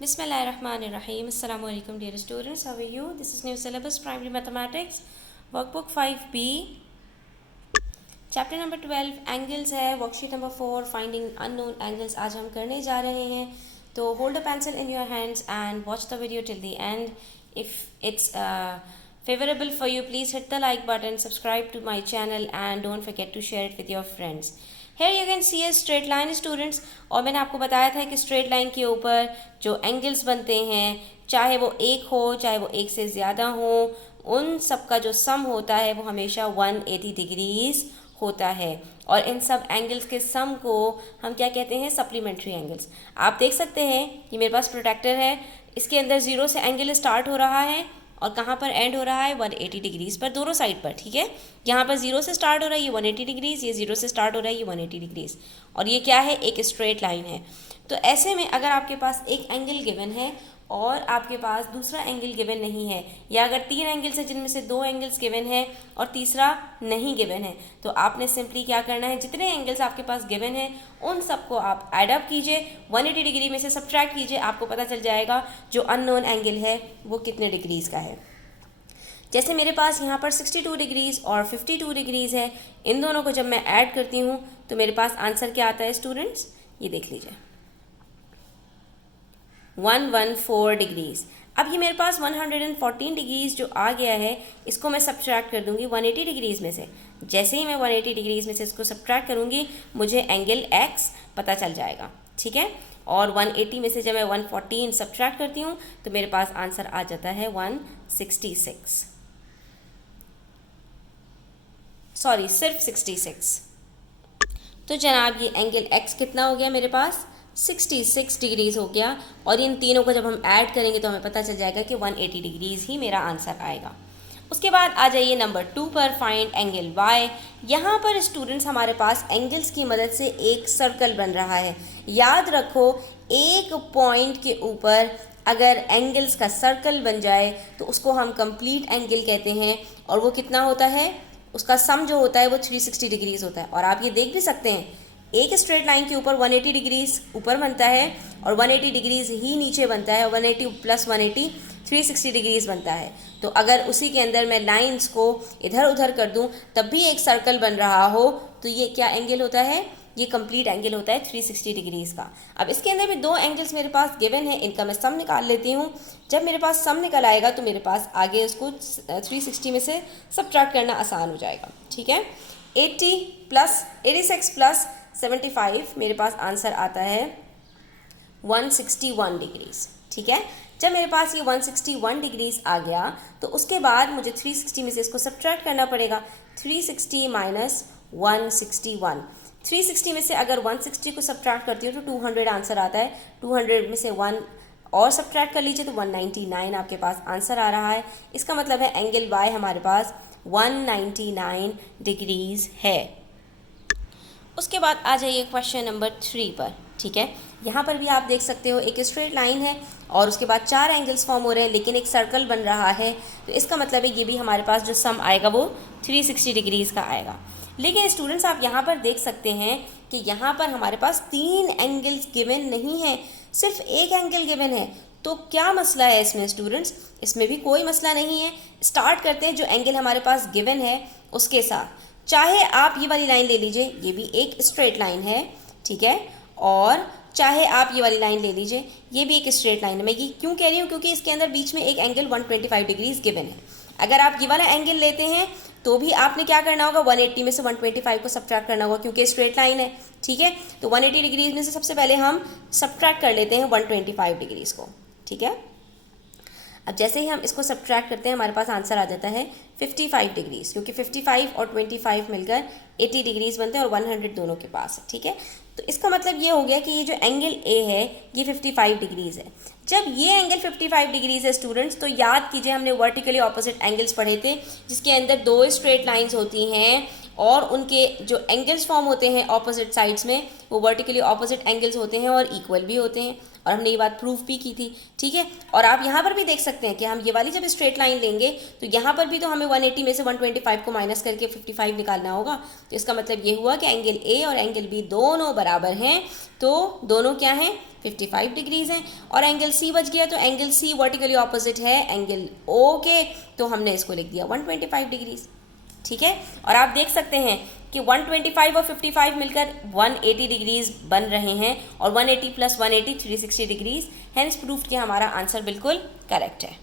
Bismillahirrahmanirrahim. Assalamu alaikum dear students. How are you? This is new syllabus primary mathematics workbook 5B chapter number 12 angles है worksheet number 4 finding unknown angles आज हम करने जा रहे हैं. तो hold a pencil in your hands and watch the video till the end. If it's favorable for you, please hit the like button, subscribe to my channel and don't forget to share it with your friends. Here you can see a straight line students. और मैंने आपको बताया था कि straight line के ऊपर जो angles बनते हैं, चाहे वो एक हो चाहे वो एक से ज़्यादा हो, उन सब का जो सम होता है वो हमेशा 180 डिग्रीज होता है. और इन सब एंगल्स के सम को हम क्या कहते हैं? Supplementary angles. आप देख सकते हैं कि मेरे पास प्रोटेक्टर है, इसके अंदर ज़ीरो से एंगल स्टार्ट हो रहा है और कहाँ पर एंड हो रहा है? 180 डिग्रीज़ पर, दोनों साइड पर. ठीक है, यहाँ पर जीरो से स्टार्ट हो रहा है ये 180 डिग्रीज़, ये जीरो से स्टार्ट हो रहा है ये 180 डिग्रीज़, और ये क्या है? एक स्ट्रेट लाइन है. तो ऐसे में अगर आपके पास एक एंगल गिवन है और आपके पास दूसरा एंगल गिवन नहीं है, या अगर तीन एंगल्स हैं जिनमें से दो एंगल्स गिवन है और तीसरा नहीं गिवन है, तो आपने सिंपली क्या करना है? जितने एंगल्स आपके पास गिवन है उन सबको आप ऐड अप कीजिए, 180 डिग्री में से सब्ट्रैक्ट कीजिए, आपको पता चल जाएगा जो अननोन एंगल है वो कितने डिग्रीज़ का है. जैसे मेरे पास यहाँ पर 62 डिग्रीज़ और 52 डिग्रीज़ है, इन दोनों को जब मैं ऐड करती हूँ तो मेरे पास आंसर क्या आता है स्टूडेंट्स? ये देख लीजिए, 114 डिग्रीज़. अब ये मेरे पास 114 डिग्रीज़ जो आ गया है, इसको मैं सब्ट्रैक्ट कर दूंगी 180 डिग्रीज़ में से. जैसे ही मैं 180 डिग्रीज़ में से इसको सब्ट्रैक्ट करूंगी मुझे एंगल x पता चल जाएगा. ठीक है, और 180 में से जब मैं 114 सब्ट्रैक्ट करती हूँ तो मेरे पास आंसर आ जाता है 166. सॉरी, सिर्फ 66. तो जनाब ये एंगल x कितना हो गया? मेरे पास 66 डिग्रीज़ हो गया, और इन तीनों को जब हम ऐड करेंगे तो हमें पता चल जाएगा कि 180 डिग्रीज़ ही मेरा आंसर आएगा. उसके बाद आ जाइए नंबर 2 पर, फाइंड एंगल y. यहाँ पर स्टूडेंट्स हमारे पास एंगल्स की मदद से एक सर्कल बन रहा है. याद रखो, एक पॉइंट के ऊपर अगर एंगल्स का सर्कल बन जाए तो उसको हम कंप्लीट एंगल कहते हैं, और वो कितना होता है? उसका सम जो होता है वो 360 डिग्रीज़ होता है. और आप ये देख भी सकते हैं, एक स्ट्रेट लाइन के ऊपर 180 डिग्रीज़ ऊपर बनता है और 180 डिग्रीज़ ही नीचे बनता है, और 180 प्लस 180 360 डिग्रीज़ बनता है. तो अगर उसी के अंदर मैं लाइंस को इधर उधर कर दूं तब भी एक सर्कल बन रहा हो, तो ये क्या एंगल होता है? ये कंप्लीट एंगल होता है 360 डिग्रीज़ का. अब इसके अंदर भी दो एंगल्स मेरे पास गिवन है, इनका मैं सम निकाल लेती हूँ. जब मेरे पास सम निकल आएगा तो मेरे पास आगे उसको 360 में से सब्ट्रैक्ट करना आसान हो जाएगा. ठीक है, 86 प्लस 75 मेरे पास आंसर आता है 161 डिग्रीज़. ठीक है, जब मेरे पास ये 161 डिग्रीज़ आ गया तो उसके बाद मुझे 360 में से इसको सब्ट्रैक्ट करना पड़ेगा. 360 माइनस 161, 360 में से अगर 160 को सब्ट्रैक्ट करती हूँ तो 200 आंसर आता है. 200 में से 1 और सब्ट्रैक्ट कर लीजिए तो 199 आपके पास आंसर आ रहा है. इसका मतलब है एंगल y हमारे पास 199 डिग्रीज़ है. उसके बाद आ जाइए क्वेश्चन नंबर 3 पर. ठीक है, यहाँ पर भी आप देख सकते हो एक स्ट्रेट लाइन है और उसके बाद चार एंगल्स फॉर्म हो रहे हैं, लेकिन एक सर्कल बन रहा है. तो इसका मतलब है ये भी हमारे पास जो सम आएगा वो 360 डिग्रीज़ का आएगा. लेकिन स्टूडेंट्स आप यहाँ पर देख सकते हैं कि यहाँ पर हमारे पास तीन एंगल्स गिवन नहीं है, सिर्फ एक एंगल गिवन है. तो क्या मसला है इसमें स्टूडेंट्स? इसमें भी कोई मसला नहीं है. स्टार्ट करते हैं जो एंगल हमारे पास गिवन है उसके साथ. चाहे आप ये वाली लाइन ले लीजिए, ये भी एक स्ट्रेट लाइन है. ठीक है, और चाहे आप ये वाली लाइन ले लीजिए, ये भी एक स्ट्रेट लाइन है. मैं ये क्यों कह रही हूँ? क्योंकि इसके अंदर बीच में एक एंगल 125 डिग्रीज़ गिवन है. अगर आप ये वाला एंगल लेते हैं तो भी आपने क्या करना होगा? 180 में से 125 को सब्ट्रैक्ट करना होगा, क्योंकि स्ट्रेट लाइन है. ठीक है, तो 180 डिग्रीज़ में से सबसे पहले हम सब्ट्रैक्ट कर लेते हैं 125 डिग्रीज़ को. ठीक है, अब जैसे ही हम इसको सब्ट्रैक्ट करते हैं हमारे पास आंसर आ जाता है 55 डिग्रीज़, क्योंकि 55 और 25 मिलकर 80 डिग्रीज़ बनते हैं और 100 दोनों के पास है. ठीक है, तो इसका मतलब ये हो गया कि ये जो एंगल ए है ये 55 डिग्रीज़ है. जब ये एंगल 55 डिग्रीज़ है स्टूडेंट्स, तो याद कीजिए हमने वर्टिकली ऑपोजिट एंगल्स पढ़े थे, जिसके अंदर दो स्ट्रेट लाइंस होती हैं और उनके जो एंगल्स फॉर्म होते हैं ऑपोजिट साइड्स में वो वर्टिकली ऑपोजिट एंगल्स होते हैं और इक्वल भी होते हैं. और हमने ये बात प्रूफ भी की थी, ठीक है। और आप यहाँ पर भी देख सकते हैं कि हम ये वाली जब स्ट्रेट लाइन लेंगे तो यहाँ पर भी तो हमें 180 में से 125 को माइनस करके 55 निकालना होगा। तो इसका मतलब ये हुआ कि एंगल ए और एंगल बी दोनों बराबर हैं, तो दोनों क्या हैं, 55 डिग्रीज हैं। और एंगल सी बच गया, तो एंगल सी वर्टिकली ऑपोजिट है एंगल ओ के, तो हमने इसको लिख दिया 125 डिग्रीज, ठीक है। और आप देख सकते हैं कि 125 और 55 मिलकर 180 डिग्रीज बन रहे हैं, और 180 प्लस 180 360 डिग्रीज, हैंस प्रूफ कि हमारा आंसर बिल्कुल करेक्ट है।